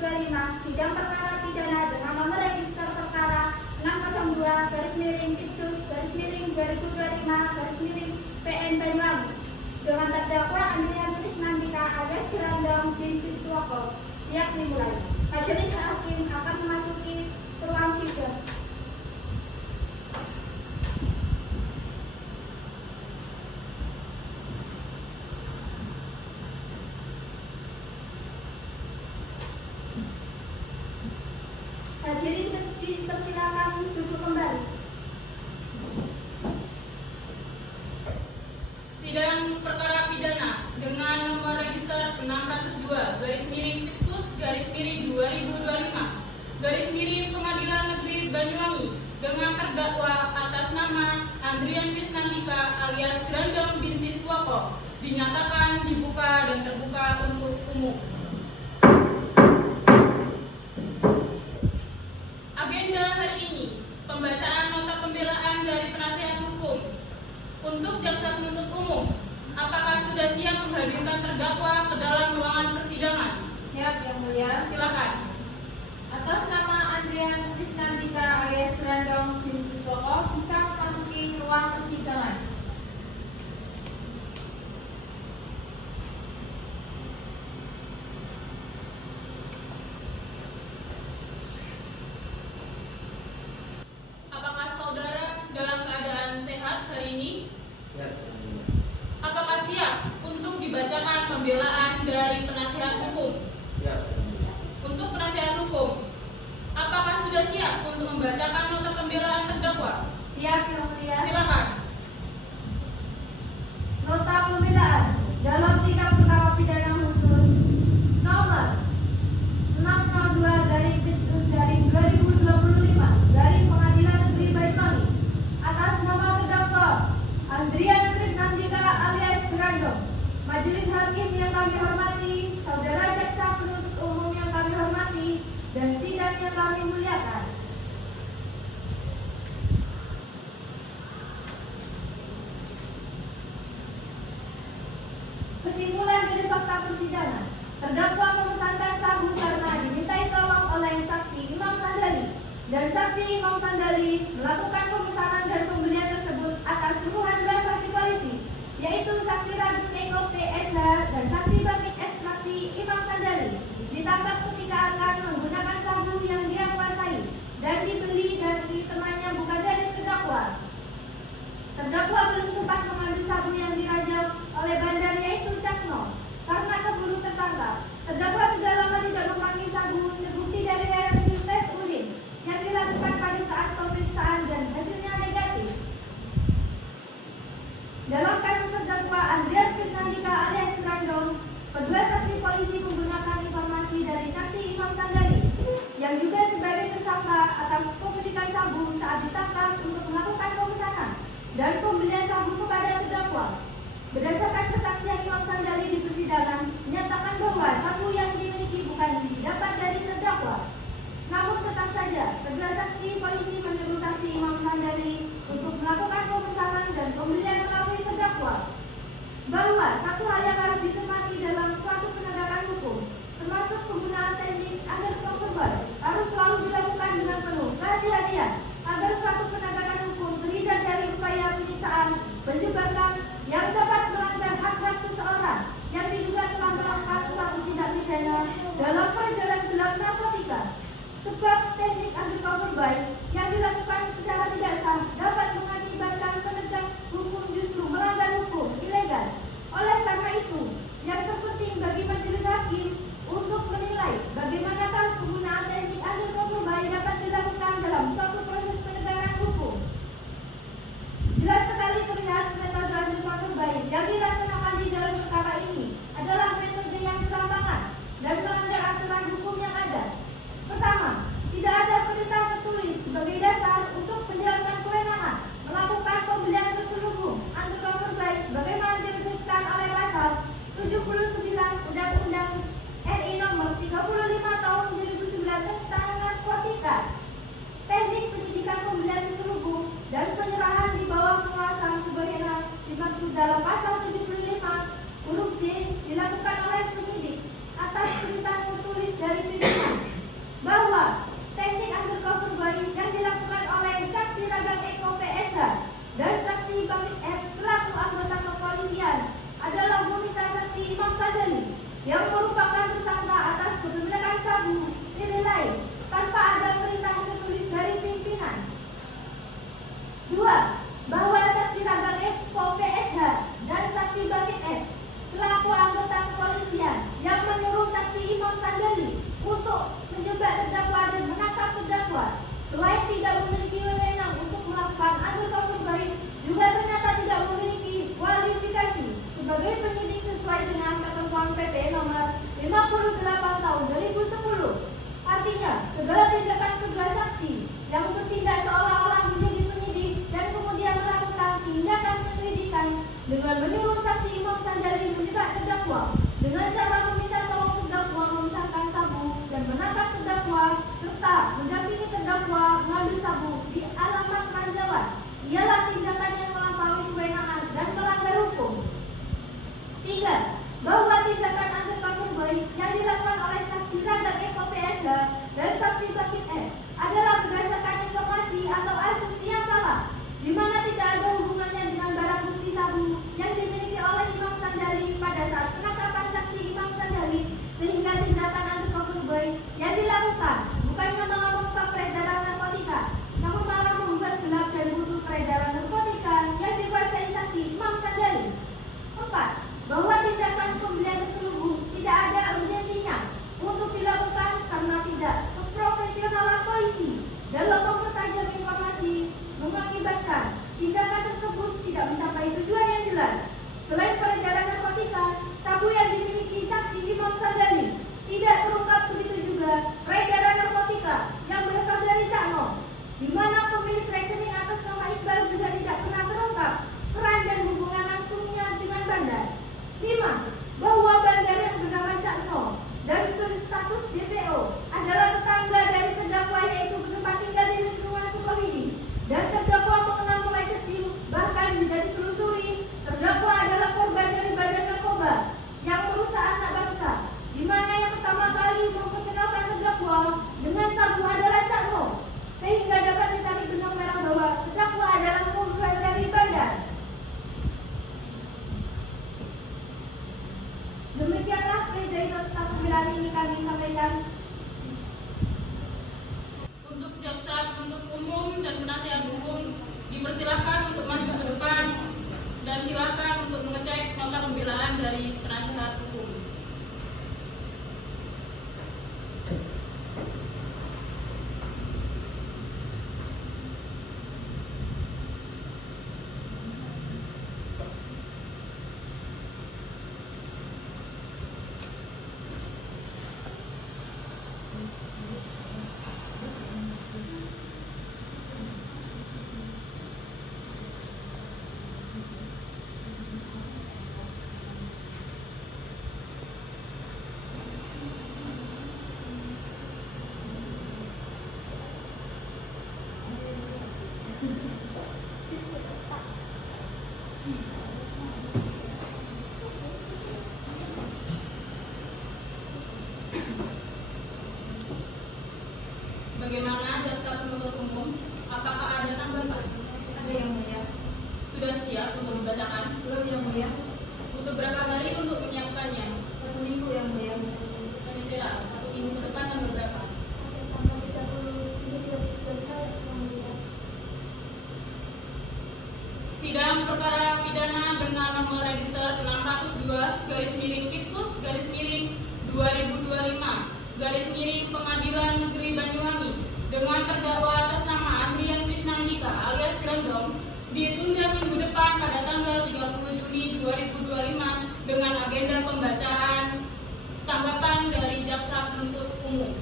sidang perkara pidana dengan nomor register perkara 602-Pitsus-2025-PN Banyuwangi dengan terdakwa Andrian Krisnandika alias Grandong bin Siswoko siap dimulai. Majelis hakim akan memasuki ruang sidang. Hadirin dipersilakan duduk kembali. Sidang perkara pidana dengan nomor register 602-2025-Pengadilan Negeri Banyuwangi dengan terdakwa atas nama Andrian Krisnandika alias Grandong bin Siswoko dinyatakan dibuka dan terbuka untuk umum. Agenda hari ini, pembacaan nota pembelaan dari penasihat hukum. Untuk jaksa penuntut umum, apakah sudah siap menghadirkan terdakwa ke dalam ruangan persidangan? Siap, Yang Mulia. Silakan. Atas nama Andrian Krisnandika alias Grandong bin Siswoko bisa memasuki ruang persidangan. Apakah saudara dalam keadaan sehat hari ini? Siap. Apakah siap untuk dibacakan pembelaan dari penasihat hukum? Siap. Untuk penasihat hukum, apakah sudah siap untuk membacakan nota pembelaan terdakwa? Siap, Yang Mulia. Silakan. Nota pembelaan dalam tindak perkara pidana khusus nomor 602-Pitsus-2025 Pengadilan Negeri Banyuwangi atas nama terdakwa Andrian Krisnandika alias Grandong. Majelis hakim yang kami hormati, saudara jaksa penuntut umum yang kami hormati, dan sidang yang kami muliakan. Kesimpulan dari fakta persidangan, terdakwa memesankan sabu karena dimintai tolong oleh saksi Imam Sandali, dan saksi Imam Sandali melakukan pemesanan dan pembelian tersebut atas suruhan dua saksi polisi, yaitu saksi Ragun Eko PSH dan saksi Batik F fraksi Imam Sandali, ditangkap ketika akan menggunakan sabu yang dia kuasai dan dibeli dari temannya bukan dari terdakwa. Terdakwa belum sempat mengambil sabu yang dirajam oleh bandar yaitu Cakno. Karena keburu tertangkap, terdakwa sudah lama tidak memanggil sabu terbukti dari hasil tes urin yang dilakukan pada saat pemeriksaan dan hasilnya negatif. Dalam kasus terdakwa Andrian Krisnandika alias Grandong, terdakwa dengan cara meminta tolong terdakwa memisahkan sabu dan menangkap terdakwa serta mendampingi terdakwa mengambil sabu di alamat ranjauan ialah tindakan yang melampaui kewenangan dan melanggar hukum. 3. Bahwa tindakan undercover boy yang dilakukan oleh saksi Raga Eko PSH dan saksi Bakit F adalah berdasarkan informasi atau asumsi yang salah, di mana tidak ada hubungannya dengan barang bukti sabu yang dimiliki oleh Imam Sandali pada saat penangkapan saksi Imam Sandali, sehingga tindakan undercover boy yang dilakukan bukannya malah mengungkap peredaran narkotika, namun malah membuat gelap dan butuh peredaran narkotika yang dikuasai saksi Imam Sandali. 4. Bahwa tindakan pembelian terselubung tidak ada urgensinya untuk dilakukan karena tidak keprofesionalan polisi dalam mempertajam informasi mengakibatkan tindakan tersebut tidak mencapai tujuan yang jelas. Selain peredaran narkotika, sabu yang dimiliki saksi Imam Sandali tidak terungkap, begitu juga peredaran narkotika yang berasal dari Cakno, di mana pemilik rekening atas nama Iqbal juga tidak pernah terungkap peran dan hubungan langsungnya dengan bandar. 5. Bahwa bandar yang bernama Cakno dan berstatus DPO adalah tetangga dari terdakwa, yaitu bertempat tinggal di lingkungan Sukawidi, dan terdakwa mengenal mulai kecil. Bahkan jika ditelusuri, terdakwa adalah korban dari badan narkoba yang merusak anak bangsa, di mana yang pertama kali memperkenalkan terdakwa dengan sabu adalah Cakno, sehingga dapat ditarik benang merah bahwa terdakwa adalah korban dari bandar. Demikianlah pledoi tentang pembelaan ini kami sampaikan. Untuk jaksa penuntut umum dan penasihat hukum dipersilakan untuk maju ke depan dan silakan untuk mengecek nota pembelaan dari penasihat hukum. Bagaimana jaksa penuntut umum? Apakah ada tanggapan? Ada yang mulia. Sudah siap untuk dibacakan? Belum yang mulia. Butuh berapa hari untuk menyiapkannya? 1 minggu yang mulia. Penyelenggara, 1 minggu ke depan dan berapa? Sidang perkara pidana dengan nomor register 602/Kipsus/2025 Pengadilan Negeri Banyuwangi dengan terdakwa atas nama Andrian Krisnandika alias Grandong ditunda minggu depan pada tanggal 30 Juni 2025 dengan agenda pembacaan tanggapan dari jaksa penuntut umum.